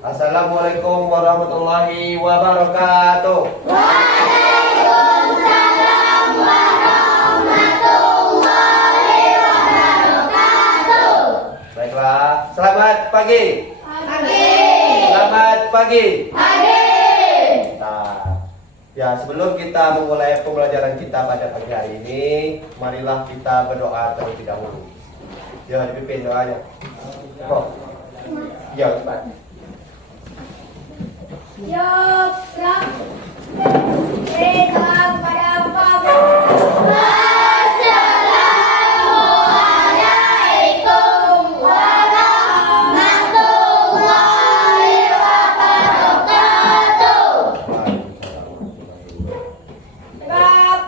Assalamualaikum warahmatullahi wabarakatuh. Waalaikumsalam warahmatullahi wabarakatuh. Baiklah, selamat pagi. Pagi. Selamat pagi. Pagi. Nah, ya sebelum kita memulai pembelajaran kita pada pagi hari ini, marilah kita berdoa terlebih dahulu. Ya, dipimpin doanya. Oh. Ya, cepat. Ya, Rab. Salam pada Bapak. Wassalamualaikum warahmatullahi wabarakatuh. Rab.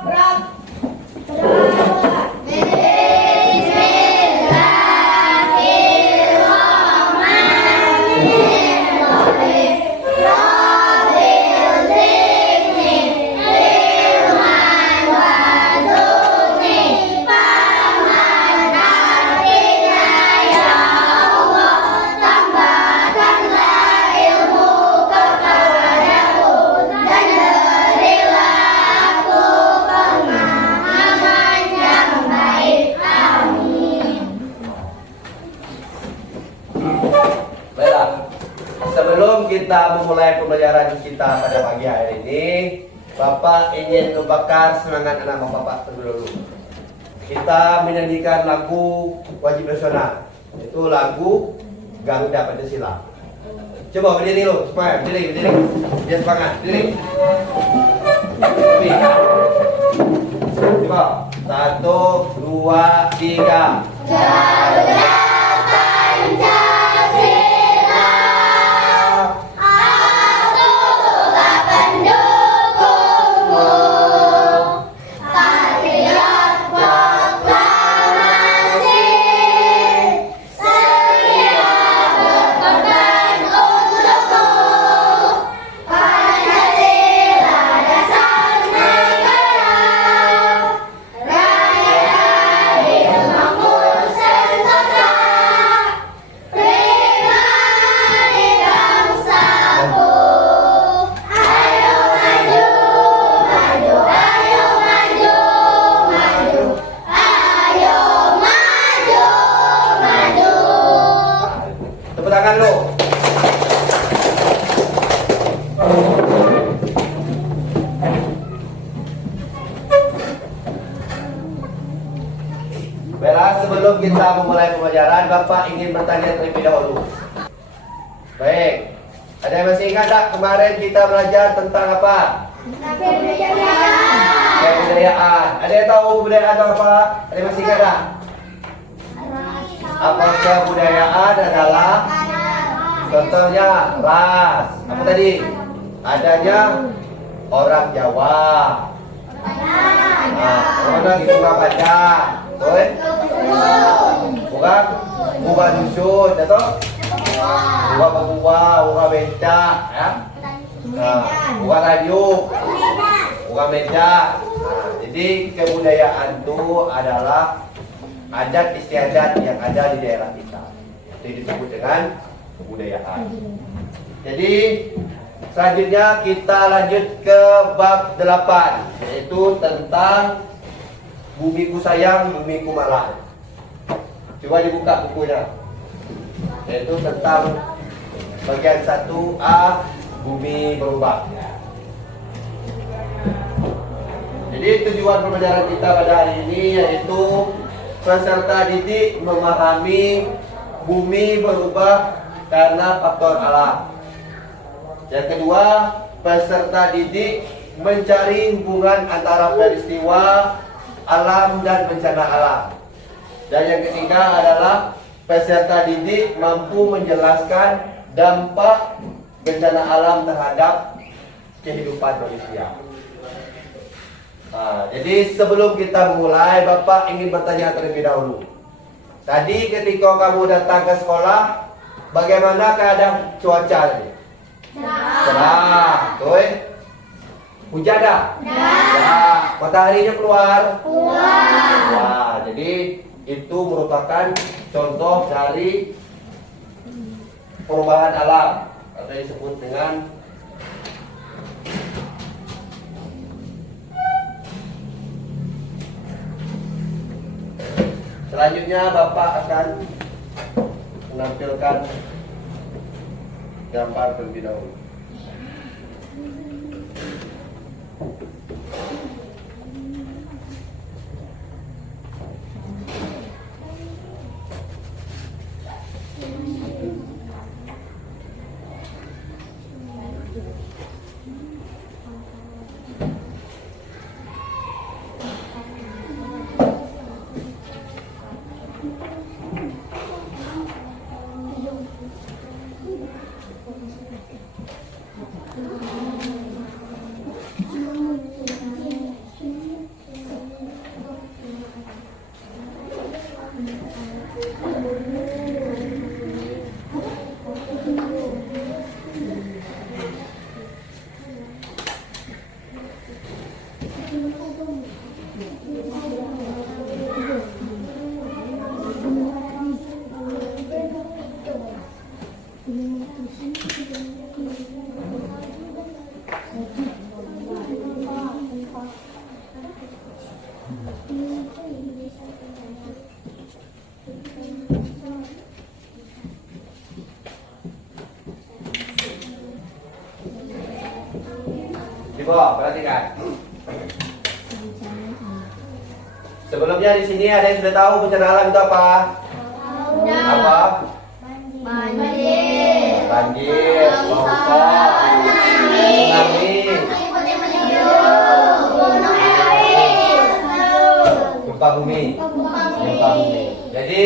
Baiklah, sebelum kita memulai pembelajaran kita pada pagi hari ini, Bapak ingin membakar semangat anak Bapak terlebih dahulu. Kita menyanyikan lagu wajib nasional, itu lagu Garuda Pancasila. Coba berdiri dulu, supaya berdiri, biar semangat, berdiri. Coba, 1, 2, 3. Garuda Pancasila, aku tetap pendukungmu. Patriot proklamasi, setia berkorban untukmu. Pancasila dasar negara, rakyat adil makmur sentosa, peringati bangsaku. Ayo maju, maju, ayo maju, maju, ayo maju, maju. Tepuk tangan lu. Baiklah, sebelum kita memulai pembelajaran, Bapak ingin bertanya terlebih dahulu. Baik, ada yang masih ingat tak kemarin kita belajar tentang apa? Kebudayaan. Ada yang tahu kebudayaan itu apa? Ada yang masih ingat tak? Apa kebudayaan adalah? Contohnya ras. Apa tadi? Adanya orang Jawa. Orang di Bunga Badak. Betul? Bunga dusun, betul? Bunga Papua, bunga becak, ya? Bunga radio, bunga meja. Nah, jadi kebudayaan itu adalah adat istiadat yang ada di daerah kita. Itu disebut dengan kebudayaan. Jadi selanjutnya kita lanjut ke bab 8, yaitu tentang Bumiku Sayang, Bumiku Malang. Coba dibuka bukunya, yaitu tentang bagian 1A, Bumi Berubah. Jadi tujuan pembelajaran kita pada hari ini yaitu peserta didik memahami bumi berubah karena faktor alam. Yang kedua, peserta didik mencari hubungan antara peristiwa alam dan bencana alam. Dan yang ketiga adalah peserta didik mampu menjelaskan dampak bencana alam terhadap kehidupan manusia. Nah, jadi sebelum kita mulai, Bapak ingin bertanya terlebih dahulu. Tadi ketika kamu datang ke sekolah, bagaimana keadaan cuaca tadi? Cerah, tuh. Hujan dah? Ya. Mataharinya keluar? Keluar. Wah, jadi itu merupakan contoh dari perubahan alam atau disebut dengan selanjutnya Bapak akan menampilkan gambar terlebih dahulu. Coba perhatikan. Sebelumnya di sini ada yang sudah tahu bencana alam itu apa? Apa? Banjir. Banjir, longsor, tsunami, gempa bumi. Gempa bumi. Jadi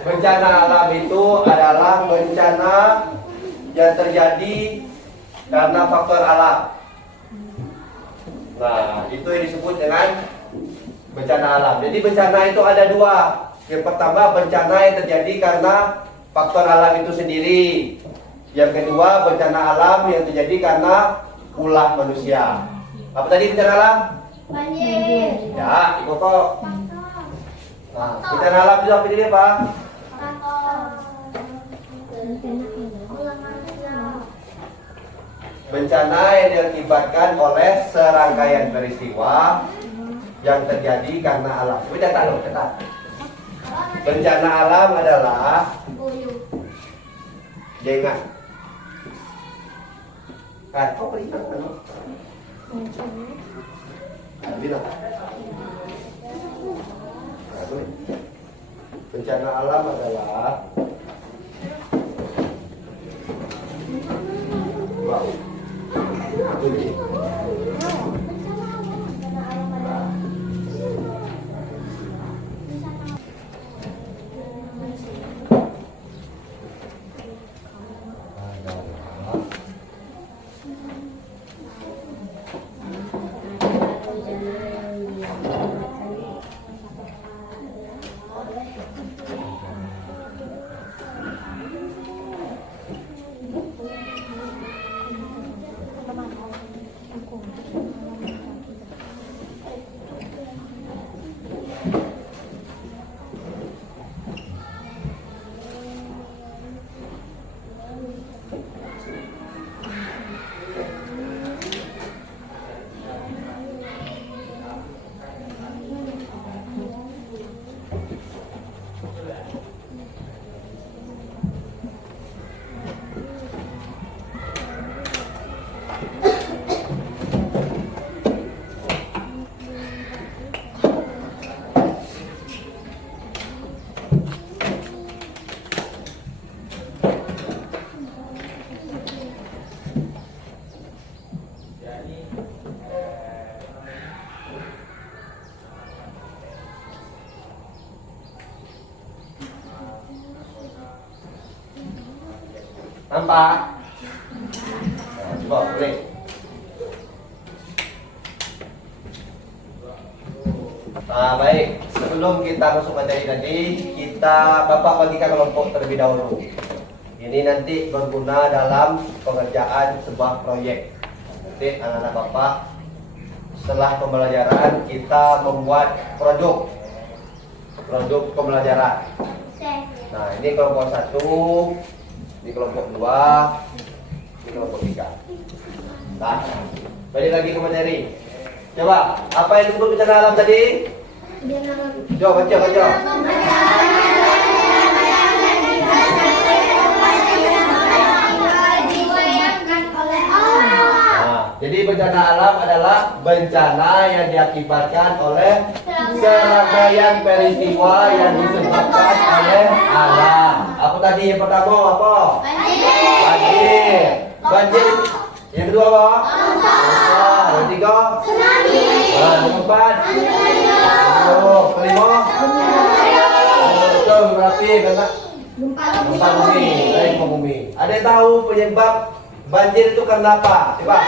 bencana alam itu adalah bencana yang terjadi karena faktor alam. Nah, itu yang disebut dengan bencana alam. Jadi bencana itu ada dua. Yang pertama bencana yang terjadi karena faktor alam itu sendiri. Yang kedua bencana alam yang terjadi karena ulah manusia. Apa tadi bencana alam? Banjir. Ya, ikut kok. Nah, bencana alam itu apa ini Pak? Bencana yang diakibatkan oleh serangkaian peristiwa yang terjadi karena alam. Coba catat loh, catat. Bencana alam adalah jangan. Kok peringat kan? Bilang. Bencana alam adalah wow. Nampak? Nah, coba boleh. Nah, baik. Sebelum kita masuk materi tadi, kita Bapak bagikan kelompok terlebih dahulu. Ini nanti berguna dalam pengerjaan sebuah proyek. Nanti anak-anak Bapak setelah pembelajaran kita membuat produk pembelajaran. Nah, ini kelompok 1, ini kelompok 2, kelompok 3. Nah, balik lagi ke materi. Coba, apa yang disebut bencana alam tadi? Coba baca. Jadi bencana alam adalah bencana yang diakibatkan oleh serangkaian peristiwa yang disebabkan oleh alam. Apa tadi yang pertama apa? Banjir. Banjir. Yang kedua apa? Longsor. Yang ketiga? Yang keempat? Kelima? Betul, berarti karena gempa bumi. Gempa bumi. Ada yang tahu penyebab banjir itu karena apa? Coba.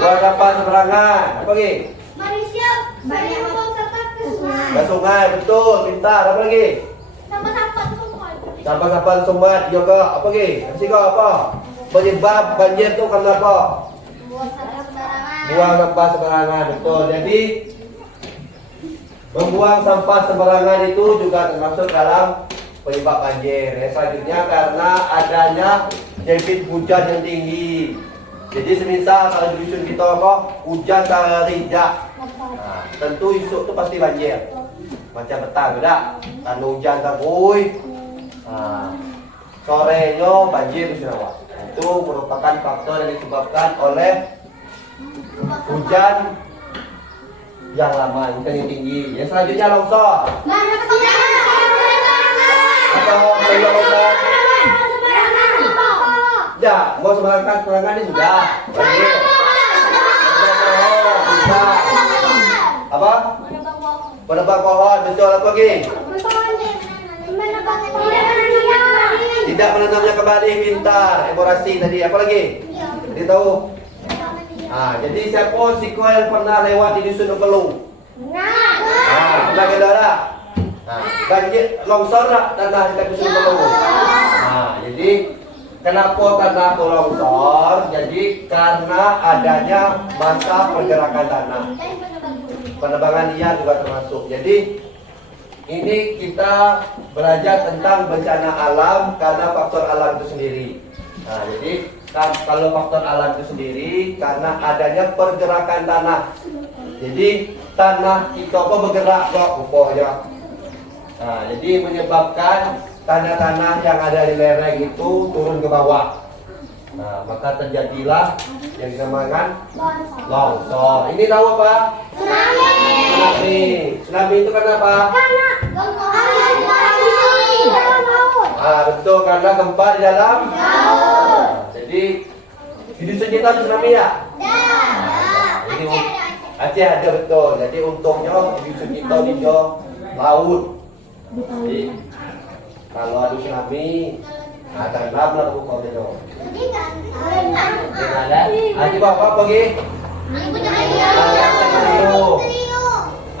Buang sampah sembarangan. Apa lagi? Manusia banyak membuang sampah ke sungai. Ke sungai, betul. Pintar. Apa lagi? Sampah-sampah ke sungai. Sampah-sampah sumbat juga. Apa lagi? Kasih kau apa? Penyebab banjir itu karena apa? Buang sampah sembarangan. Buang sampah sembarangan. Betul. Jadi membuang sampah sembarangan itu juga termasuk dalam penyebab banjir. Selanjutnya karena adanya debit hujan yang tinggi. Jadi semisal kalau di dusun kita kok hujan seharian, nah, tentu esok itu pasti banjir. Macam petang tidak, karena hujan terus. Nah, sorenya banjir di Sarawak. Itu merupakan faktor yang disebabkan oleh hujan yang lama, hujan yang tinggi. Yang selanjutnya longsor. Atau longsor? Ya, mau sembarangan ini sudah. Banjir. Bisa. Apa? Menebang pohon, betul. Apa lagi? Tidak menanamnya kembali, pintar. Eborasi tadi. Apa lagi? Jadi tahu. Jadi siapa sequel pernah lewat di dusun Pelung? Pernah ke daerah? Banjir, longsor tak tanah di dusun Pelung? Jadi kenapa tanah longsor? Jadi karena adanya masa pergerakan tanah. Penebangan liar juga termasuk. Jadi ini kita belajar tentang bencana alam karena faktor alam itu sendiri. Nah, jadi kalau faktor alam itu sendiri karena adanya pergerakan tanah. Jadi tanah kita apa bergerak kok pokoknya. Nah, jadi menyebabkan tanah-tanah yang ada di lereng itu turun ke bawah. Nah, maka terjadilah yang dinamakan longsor. Ini tahu apa? Tsunami. Tsunami itu kenapa? Betul, karena gempa di dalam laut. Jadi di dusun kita ada tsunami ya? Jadi Aceh ada, betul. Jadi untungnya di dusun kita di laut. Jadi kalau ada tsunami, ada enam lah buku kau itu. Ada. Coba apa lagi?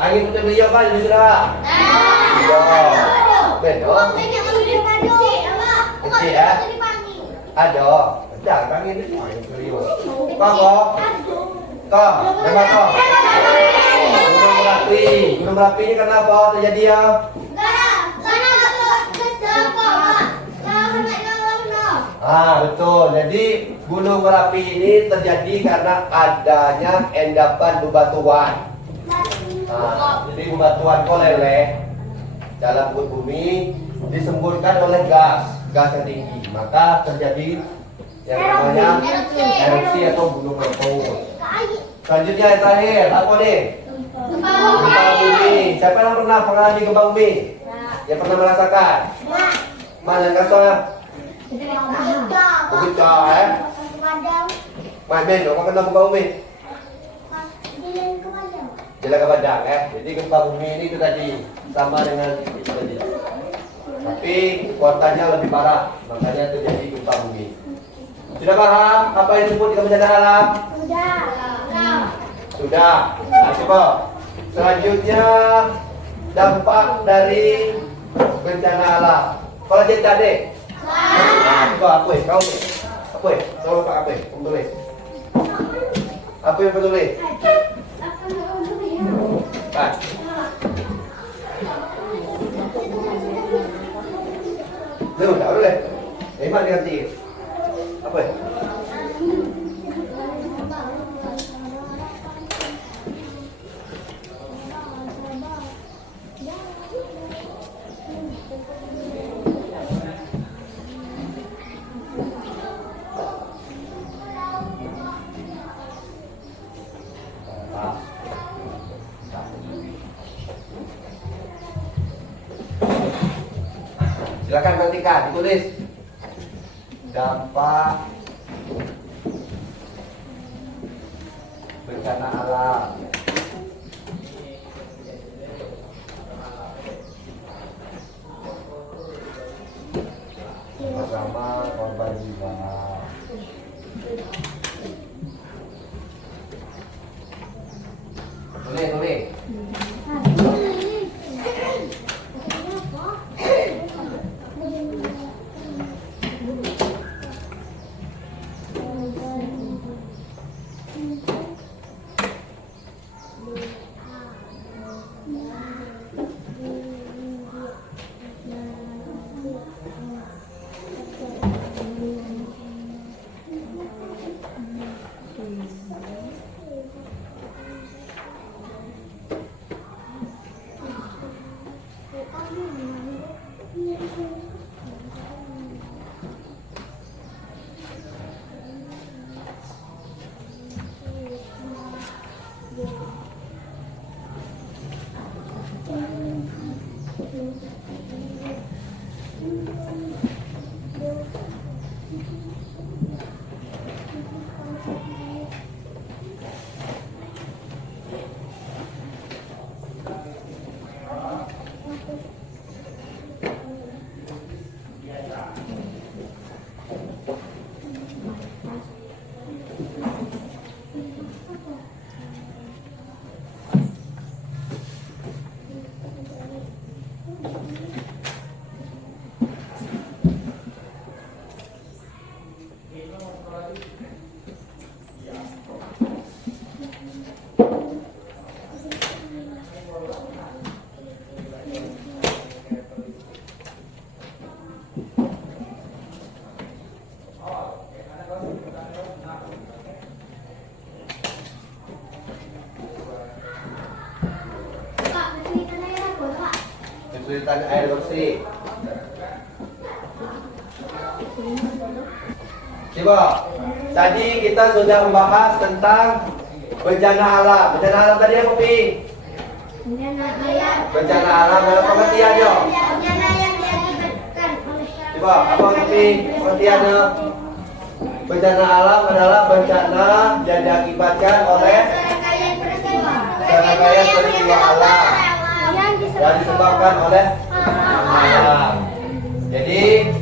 Angin puting beliung kan di sana. Betul. Kecil ya? Ada. Jangan angin itu angin beliung. Kok? Memang kok. Gunung Merapi ini kenapa terjadi ya? Betul. Jadi Gunung Merapi ini terjadi karena adanya endapan bebatuan. Jadi bebatuan koleleh dalam perut bumi disemburkan oleh gas yang tinggi, maka terjadi yang namanya erupsi atau gunung meletus. Selanjutnya yang terakhir apa nih? Gempa bumi. Siapa yang pernah mengalami gempa bumi? Yang pernah merasakan? Mana kasar? Bukit Cah, Main dong, kena gempa bumi. Jalan ke Padang, Jadi gempa bumi ini itu tadi sama dengan itu tadi. Tapi kuotanya lebih parah, makanya terjadi gempa bumi. Sudah paham apa yang disebut dengan bencana alam? Sudah. Nah, coba. Selanjutnya dampak dari bencana alam. Kalau cerita deh. Coba apa ya? Kau apa ya? Coba Pak apa ya? Tulis. Apa yang tulis? Pak. Lu tak boleh. Memang dia ganti. Apa? Silakan nantikan, ditulis. Dampak bencana alam. Bersama korban jiwa. Tulis. Kesulitan air bersih. Coba, tadi kita sudah membahas tentang bencana alam. Bencana alam tadi apa, Pi? Bencana alam dalam pengertiannya. Bencana yang diakibatkan oleh Coba, apa Pi? Pengertiannya? Bencana alam adalah bencana yang diakibatkan oleh serangkaian peristiwa alam yang disebabkan oleh alam. Jadi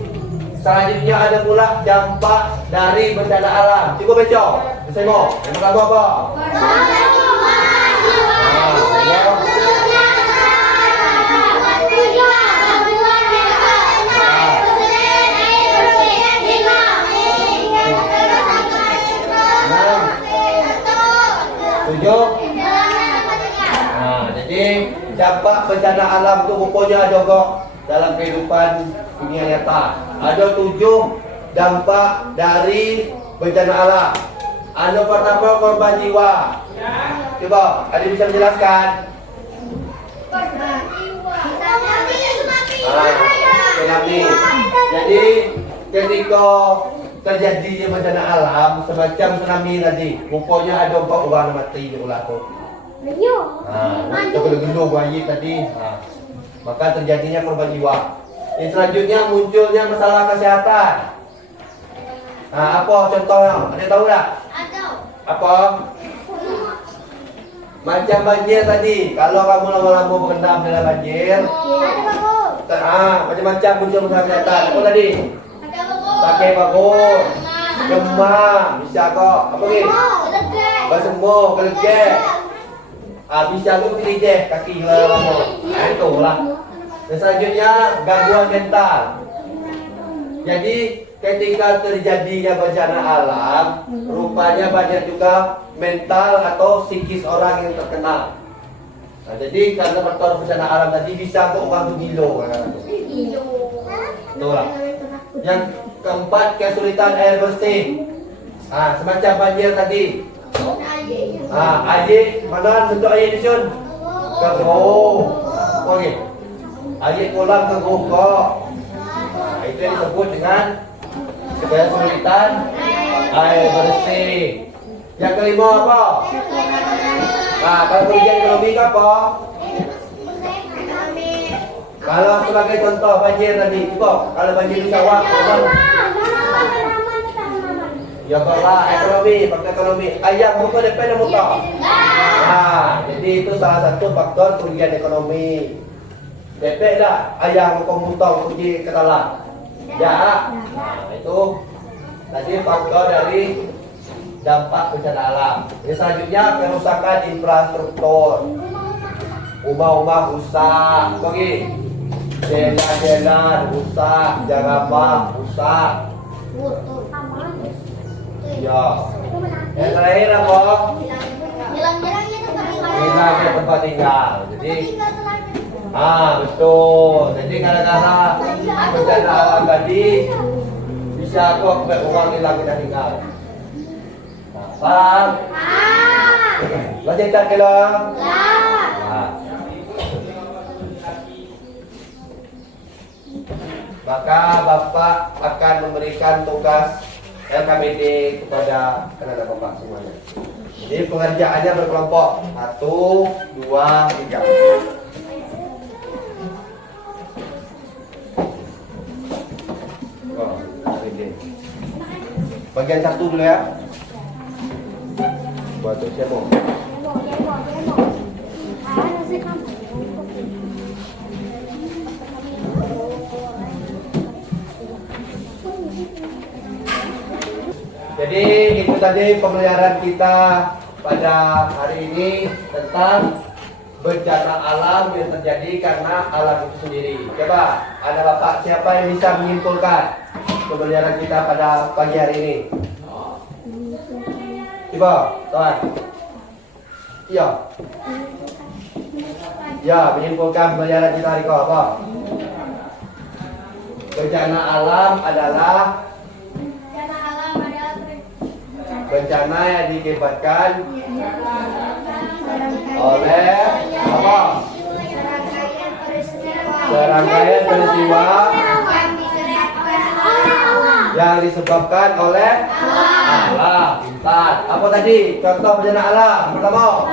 selanjutnya ada pula dampak dari bencana alam. Cuba baca. Bersama. Yang pertama apa? Tujuh. Nah, jadi dampak bencana alam itu rupanya ada kok dalam kehidupan dunia nyata. Ada 7 dampak dari bencana alam. Ada pertama korban jiwa. Coba, ada bisa menjelaskan? Tsunami. Jadi ketika terjadinya bencana alam semacam tsunami tadi, rupanya ada 4 orang mati di ulah tu. Itu gelu bayi tadi. Maka terjadinya korban jiwa. Yang selanjutnya munculnya masalah kesehatan. Apa contohnya? Ada tahu tak? Apa? Macam banjir tadi. Kalau kamu lama-lama berendam dalam banjir, macam-macam muncul masalah kesehatan. Apa tadi? Sakit perut, demam, bisa kok. Apa lagi? Bersembuh, kelegek. Bisa tu pilih je kaki lama. Itulah. Dan selanjutnya gangguan mental. Jadi ketika terjadinya bencana alam, rupanya banyak juga mental atau psikis orang yang terkena. Jadi karena faktor bencana alam tadi bisa kok orang tu gilo. Betul lah. Yang keempat, kesulitan air bersih. Semacam banjir tadi. Air mana bentuk air di sun? Keruh. Okey. Air kolam keruh kok. Itu yang disebut dengan kesulitan air bersih. Yang kelima apa? Kalau kerugian ekonomi ke apa? Kalau sebagai contoh banjir tadi, coba kalau banjir di Sarawak, ya kalau ekonomi, faktor ekonomi, ayam bukan depan motor. Jadi itu salah satu faktor kerugian ekonomi. DP lah, ayam bukan motor pergi ke dalam. Ya, itu tadi faktor dari dampak bencana alam. Yang selanjutnya kerusakan infrastruktur. Rumah-rumah rusak, pergi. Jalan-jalan rusak, jarabah rusak. Ya. Yang terakhir apa? Hilangnya tempat tinggal. Jadi, betul. Jadi kadang-kadang bencana alam tadi bisa kok orang hilang tempat tinggal. Paham? Baca tak kira? Maka Bapak akan memberikan tugas LKPD kepada anak-anak Bapak semuanya. Jadi pengerjaannya berkelompok 1, 2, 3. Bagian 1 dulu ya. Buat siapa? Jadi itu tadi pembelajaran kita pada hari ini tentang bencana alam yang terjadi karena alam itu sendiri. Coba ada Bapak siapa yang bisa menyimpulkan pembelajaran kita pada pagi hari ini? Coba, Tuan. Iya. Ya, menyimpulkan pembelajaran kita hari ini apa? Bencana alam adalah bencana yang diakibatkan oleh apa? Serangkaian peristiwa yang disebabkan oleh alam. Pintar. Apa tadi? Contoh bencana alam. Pertama.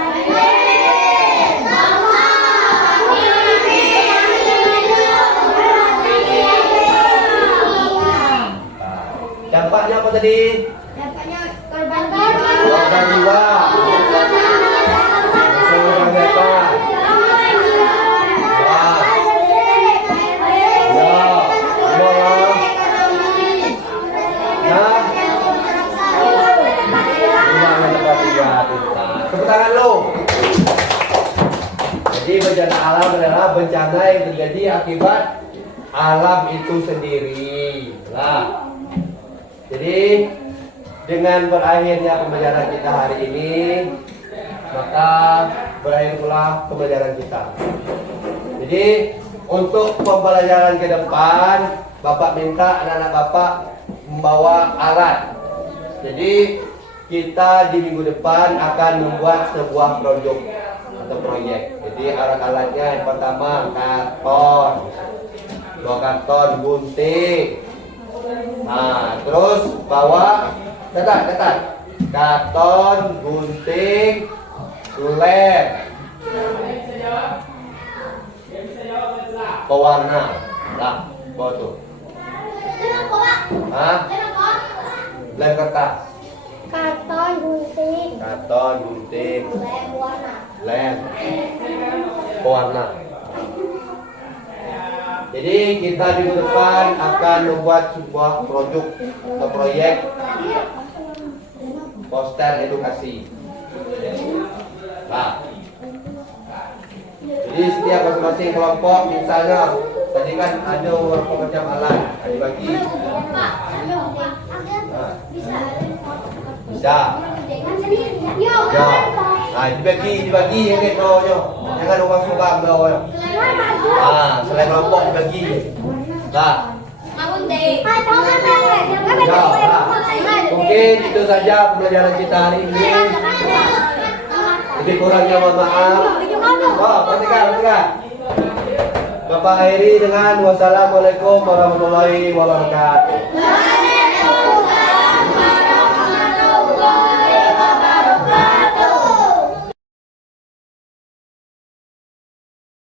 Dampaknya apa tadi? Korban jiwa, seorang bebas. Tepuk tangan lo. Jadi bencana alam adalah bencana yang terjadi akibat alam itu sendiri. Nah, jadi dengan berakhirnya pembelajaran kita hari ini, maka berakhir pula pembelajaran kita. Jadi untuk pembelajaran ke depan, Bapak minta anak-anak Bapak membawa alat. Jadi kita di minggu depan akan membuat sebuah proyek atau proyek. Jadi alat-alatnya yang pertama karton, 2 karton gunting. Terus bawa Catat. Karton, gunting, lem, pewarna. Nah, bawa tuh. Lem kertas. Karton, gunting, lem, pewarna. Jadi kita di depan akan membuat sebuah produk atau proyek poster edukasi. Nah, jadi setiap masing-masing kelompok, misalnya tadi kan ada beberapa macam alat, dibagi. Bisa. Ya. Dibagi yang itu. Jangan orang suka bawa. Selain kelompok dibagi. Nah, Mungkin itu saja pembelajaran kita hari ini. Lebih kurangnya mohon maaf. Oh, perhatikan. Bapak akhiri dengan wassalamualaikum warahmatullahi wabarakatuh.